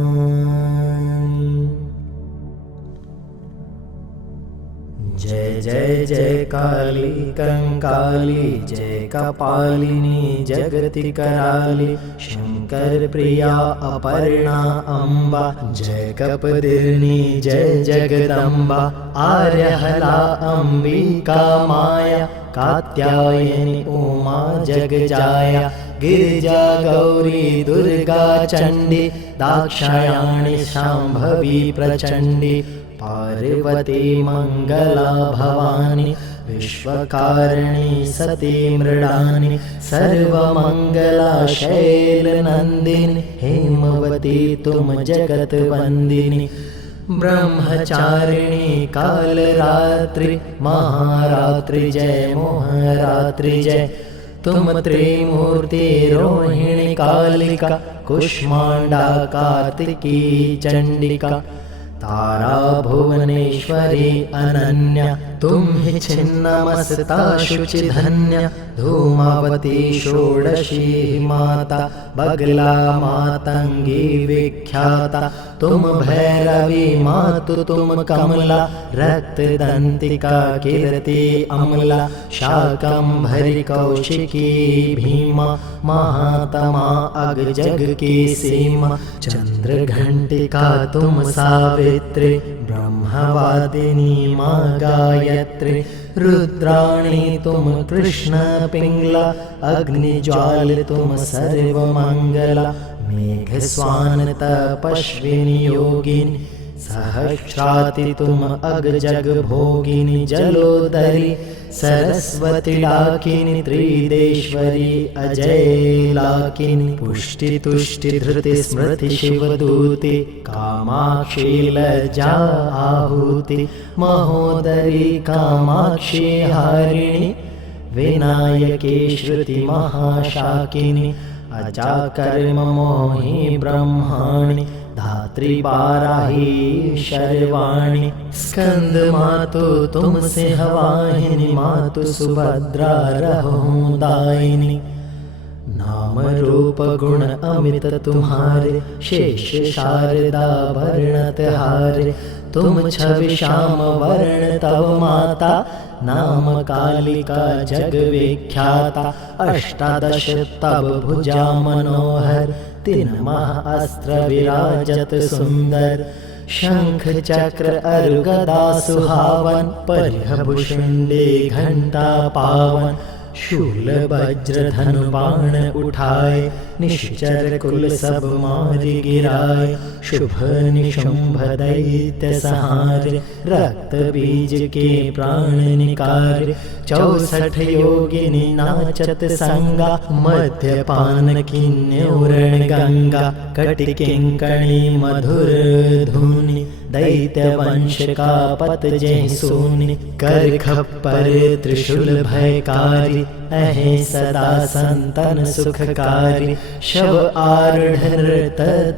जय जय जय काली कंकाली, जय कपालिनी जगति कराली। शंकर प्रिया अपर्णा अम्बा, जय कपदिनी जय जगदम्बा। आर्यहला अंबिका माया, कात्यायनी उमा जगजाया। गिरिजा गौरी दुर्गा चंडी, दाक्षायणी शांभवी प्रचंडी। पार्वती मंगला भवानी, विश्वकारिणी सती मृडानि सर्वमंगला शैलनंदिनी हेमवती तुम जगत वंदिनी ब्रह्मचारिणी कालरात्रि महारात्रि जय मोहरात्रि जय तुम त्रिमूर्ति रोहिणी कालिका कुष्मांडा कार्तिकी चंडिका तारा भुवनेश्वरी अनन्या तुम ही छिन्नमस्ता शुचि धन्या धूमावती षोडशी माता बगला मातंगी विख्याता तुम भैरवी मातु तुम कमला रक्तदंतिका कीर्ति अमला शाकंभरी कौशिकी भीमा महात्मा अग जग की सीमा चंद्रघंटिका तुम सावित्री ब्रह्मवादिनी माँ गायत्री रुद्राणी तुम कृष्ण पिंगला अग्निज्वाल तुम सर्वमंगला मेघस्वान तपस्विनी योगिनी सहस्राति तुम अग जग भोगिनी जलोदरी सरस्वती लाकिनी त्रिदेश्वरी अजय लाकिनी पुष्टि तुष्टि धृति स्मृति शिवदूति कामाक्षी लज्जा आहुति महोदरी कामाक्षी हारिणी विनायकी श्रुति महाशाकिनी अजाकर्म मोहि ब्रह्माणि धात्री बाराही शर्वाणी स्कंद मातु तुम सिंहवाहिनी मातु सुभद्रा रहो दायिनी नाम रूप गुण अमित तुम्हारे शेष शारदा वर्णत हारे तुम छवि श्याम वर्ण तव माता नाम कालिका जग विख्याता अष्टादश तब भुजा मनोहर तीन महाअस्त्र विराजत सुंदर शंख चक्र अरु गदा सुहावन परिहभुषुंडे घंटा पावन शूल वज्र धनु बाण उठाए निश्चर कुल सब मारि गिराए शुभ निशुंभ दैत्य सहारे रक्त बीज के प्राण निकारे 64 योगिनी नाचत संगा मध्यपान किन्नौरण गंगा कटि किंकणी मधुर धुनि दैत्य वंश का पत जय सोनि कर खप्पर त्रिशूल भयकारी अहे सदा संतन सुखकारी शव आरूढ़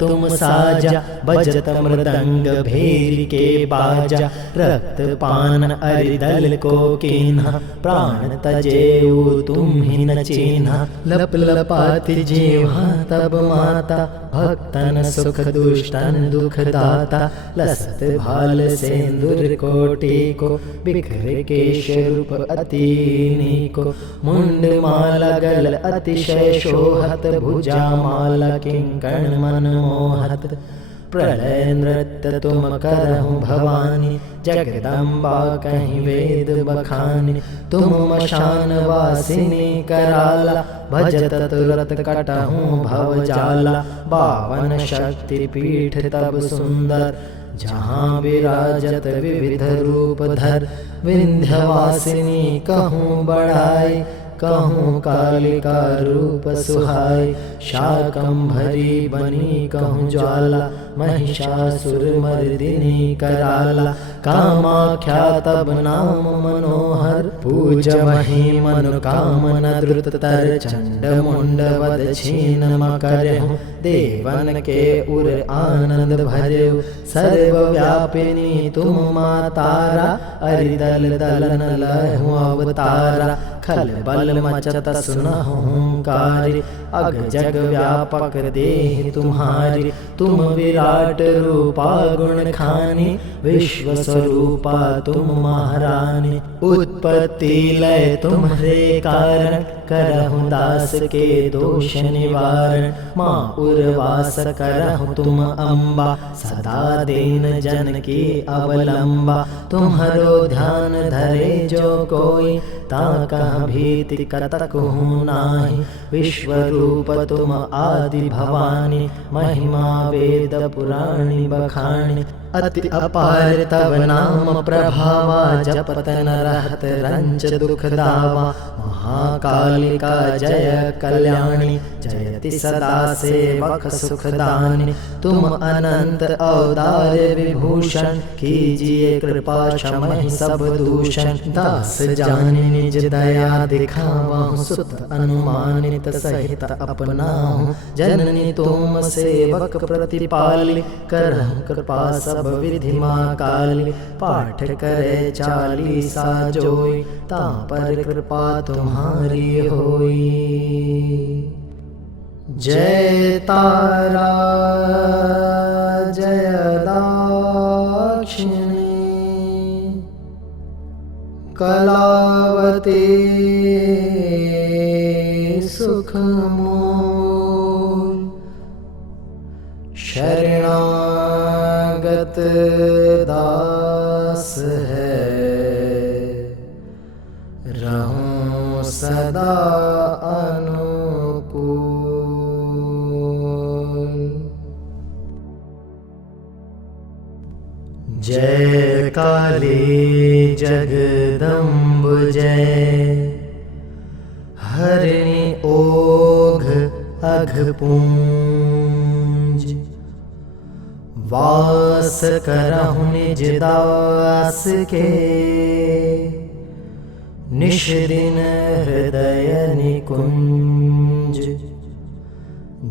तुम साजा बजत मृदंग भेरी के बाजा रक्त पान अरिदल को कीन्हा प्राण तजेऊ तुम ही न चीन्हा लप लपाति जीवा तब माता भक्तन सुख दुष्टन दुख दाता लसत भाल सेंदुर कोटि को बिखर केश रूप अतिनी को मुंड माला गल अतिशय शोहत भुजा माला किंकण मनमोहत प्रलय नृत्य तुम करहु भवानी जगदम्बा कहीं वेद बखानी तुम मशान वासिनी कराला भजत तुरत कटहु भव जाला 52 शक्ति पीठ तब सुंदर जहाँ विराजत विविध रूप धर विंध्यवासिनी कहूँ बढ़ाई कहूँ कालिका रूप सुहाई शाकंभरी बनी कहूँ ज्वाला महिषासुर मर्दिनी कराला कामाख्या तब नाम मनोहर पूज मही मनोकामना द्रुततर चंड मुंड वद छीन मकरहु देवन के उर आनंद भरेउ सर्वव्यापिनी तुम मातारा अरिदल दलन लहु अवतारा खल बल मचत सुनहु हुंकारी अग जग व्यापक देह तुम्हारी तुम विराट रूपा गुण खानी विश्व स्वरूपा तुम महारानी उत्पत्ति लय तुम्हारे कारण करहु दास के दोष निवारण माँ उर्वास करहु तुम अम्बा सदा दीन जन की अवलंबा तुम्हारो ध्यान धरे जो कोई ताका भीति कतकहु नाही विश्व रूप तुम आदि भवानी महिमा वेद पुराणी बखानी अति अपार तव नाम प्रभावा, जपत न रहत रंच दुख दावा। महाकालिका जय कल्याणी, जयति सदा सेवक सुखदानी। तुम अनंत औदार्य विभूषण, कीजिए कृपा क्षमहि सब दूषण। दास जानि निज दया दिखावहु, सुत अनुमानित सहित अपनाहु। जननी तुम सेवक प्रतिपाली, करहु कृपा सब विधि माँ काली। पाठ करे चालीसा जोई, तां पर कृपा तुम्हारी होई। जय तारा जय दाक्षिणी, कलावती सुखमूल। शरणागत दास है, रहूं सदा अनुकूल। जय काली जगदम्ब जय, हरिणि ओघ अघपुंज। वास करहु निज दास के, निश दिन हृदय निकुंज।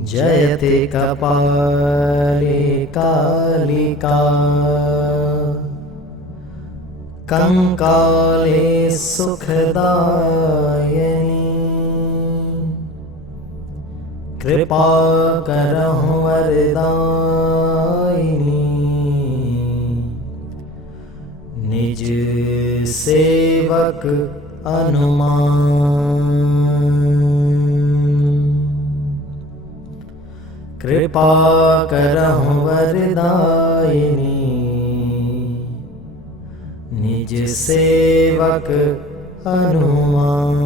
जयते कपाले कालिका, कंकाले सुखदायिनी। कृपा करहु वरदायिनी, निज सेवक अनुमान। कृपा करहु वरदायिनी, निज सेवक अनुमान।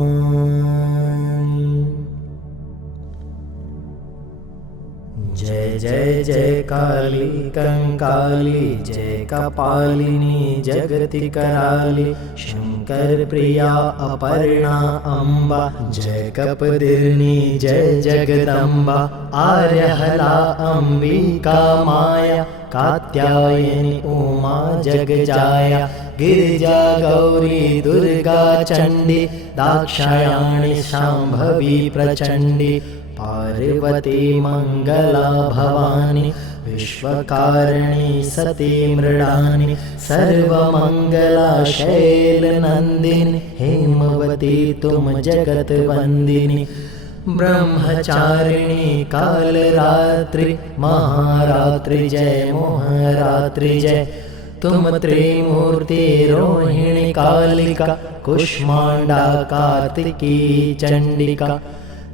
जय जय जय काली कंकाली, जय कपालिनी जगति कराली। शंकर प्रिया अपर्णा अम्बा, जय कपदिनी जय जगदम्बा। आर्यहला अंबिका माया, कात्यायनी उमा जगजाया। गिरिजा गौरी दुर्गा चंडी, दाक्षायणी शांभवी प्रचंडी। पार्वती मंगला भवानी, विश्वकारिणी सती मृडानी। सर्वमंगला शैलनंदिनी, हेमवती तुम जगत वंदिनी। ब्रह्मचारिणी कालरात्रि, महारात्रि जय मोहरात्रि जय। तुम त्रिमूर्ति रोहिणी कालिका, कुष्मांडा कार्तिकी चंडिका।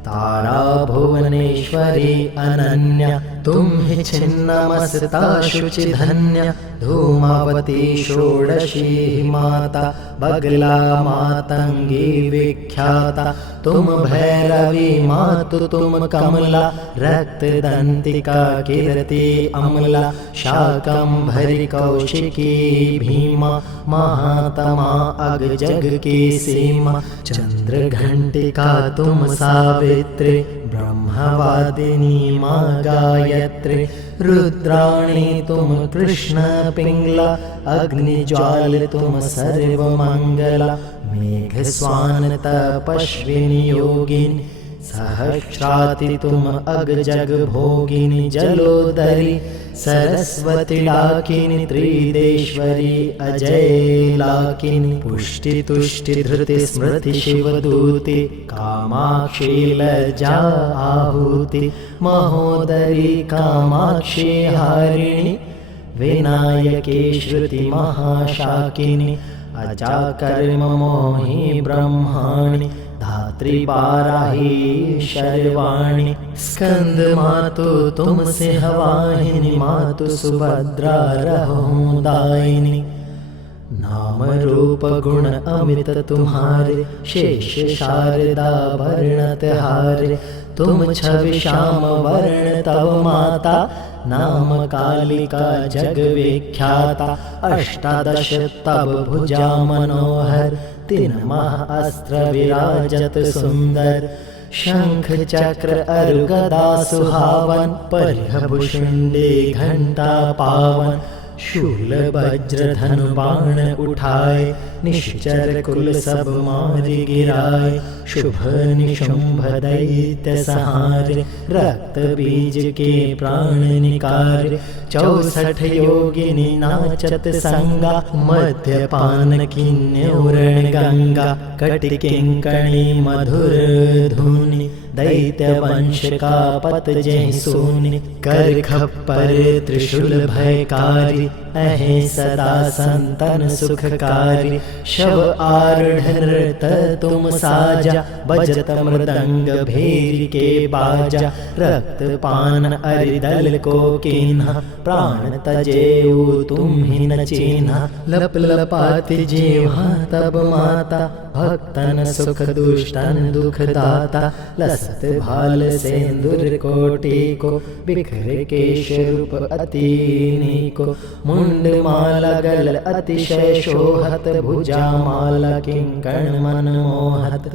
तारा भुवनेश्वरी अनन्या, तुम ही छिन्नमस्ता शुचि धन्या। धूमावती षोडशी माता, बगला मातंगी विख्याता। तुम भैरवी मातु तुम कमला, रक्त दंतिका कीर्ति अमला। शाकंभरी कौशिकी भीमा, महात्मा अग जग की सीमा। चंद्र घंटिका तुम सावित्री, ब्रह्मवादिनी माँ गायत्री। रुद्राणी तुम कृष्ण पिंगला, अग्निज्वाल तुम सर्वमंगला। मेघ स्वान तपस्विनी योगिनी, सहस्राति तुम अग जग भोगिनी। जलोदरी सरस्वती लाकिनी, त्रिदेश्वरी अजय लाकिनी। पुष्टि तुष्टि धृति स्मृति शिवदूति, कामाक्षी लज्जा आहुति। महोदरी कामाक्षी हारिणी, विनायकी श्रुति महाशाकिनी। अजाकर्म मोहि ब्रह्माणि, धात्री बाराही शर्वाणी। स्कंद मातु तुम से हवाहिनी, मातु सुभद्रा रहूं दायिनी। नाम रूप गुण अमित तुम्हारे, शेष शारदा भरण तिहारे। तुम छवि श्याम वर्ण तव माता, नाम कालिका जग विख्याता। अष्टादश तब भुजा मनोहर, तीन महाअस्त्र विराजत सुंदर। शंख चक्र अरु गदा सुहावन, परिहभुषुंडी घंटा पावन। शूल वज्र धनु बाण उठाए, निश्चर कुल सब मारि गिराए। शुभ निशुंभ दैत्य संहार, रक्त बीज के प्राण निकार। 64 योगिनी नाचत संगा, मद्यपान किन्नौरण गंगा। कटि किंकणी मधुर धुनि, दैत्य वंश का पत जेहि सुनि। कर खप्पर त्रिशूल भयकारी, अहे सदा संतन सुखकारी। शव आरूढ़ नृत तुम साजा, बजत मृदंग भेरी के बाजा। रक्त पान अरिदल को कीन्हा, प्राण तजेऊ तुम ही न चीन्हा। लप लपाति जीवा तब माता, भक्तन सुख दुष्टन दुख दाता। लसत भाल सेंदुर कोटि को, बिखर केश रूप अति को। मुंड माला गल अतिशय शोहत, भुजा माला किंकण मन मोहत।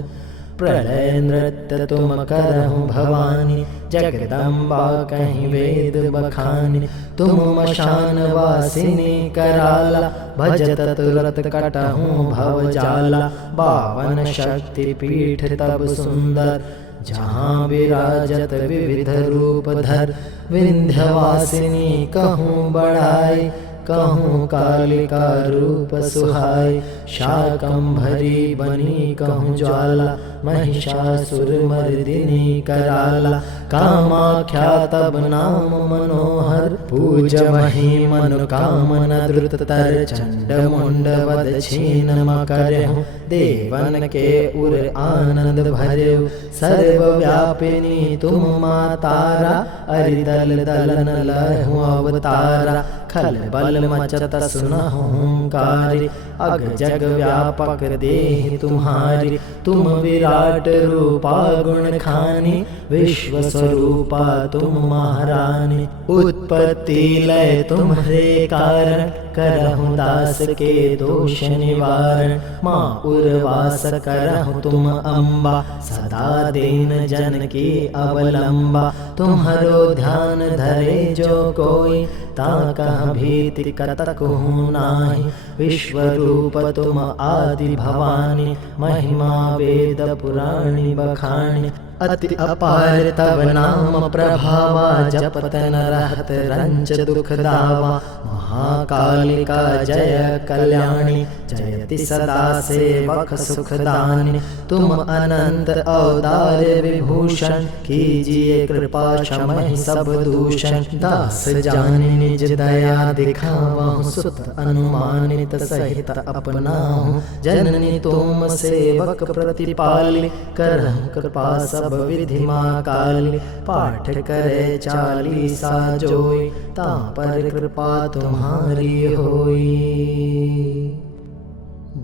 प्रलय नृत्य तुम करहु भवानी, जगदम्बा कहीं वेद बखानी। तुम मशान वासिनी कराला, भजत तुरत कटहु भव जाला। 52 शक्ति पीठ तब सुंदर, जहाँ विराजत विविध रूप धर। विंध्यवासिनी कहूँ बढ़ाई, कहूँ कालिका रूप सुहाई। शाकंभरी बनी कहूँ ज्वाला, महिषासुर मर्दिनी कराला। कामाख्या तब नाम मनोहर, पूज मही मनोकामना द्रुततर। चंड मुंड वध छीन मकरहु, देवन के उर आनंद भरहु। सर्वव्यापिनी तुम मातारा, अरिदल दलन लहु अवतारा। खल बल मचत सुनहु हुंकारी, अग जग व्यापक देहि तुम्हारी। तुम विराट रूपा गुण खानी, विश्व स्वरूपा तुम महारानी। उत्पत्ति लय तुम्हारे कारण, करहु दास के दोष निवारण। माँ उर्वास करहु तुम अम्बा, सदा दीन जन की अवलंबा। तुम्हारो ध्यान धरे जो कोई, ताका भीति कतकहु नाही। विश्व रूप तुम आदि भवानी, महिमा वेद पुराणी बखानी। अति अपार तब नाम प्रभावा, जपत न रहत रंच दुख दावा। महाकालिका जय कल्याणी, जयति सदा सेवक सुखदानी। तुम अनंत अवतार विभूषण, कीजिए कृपा क्षमहि सब दूषण। दास जानि निज दया दिखावहु, सुत अनुमानित सहित अपनाहु। जननी तुम सेवक प्रतिपाली, करहु कृपा सब विधि माँ काली। पाठ करे 40 जोई, तां पर कृपा तुम्हारी होई।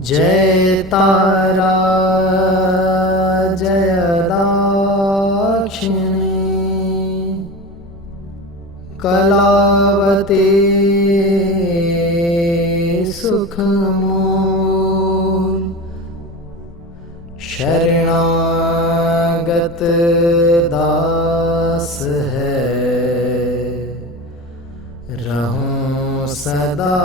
जय तारा जय दाक्षिणी, कलावती सुखमूल। शरणागत दास है, रहूं सदा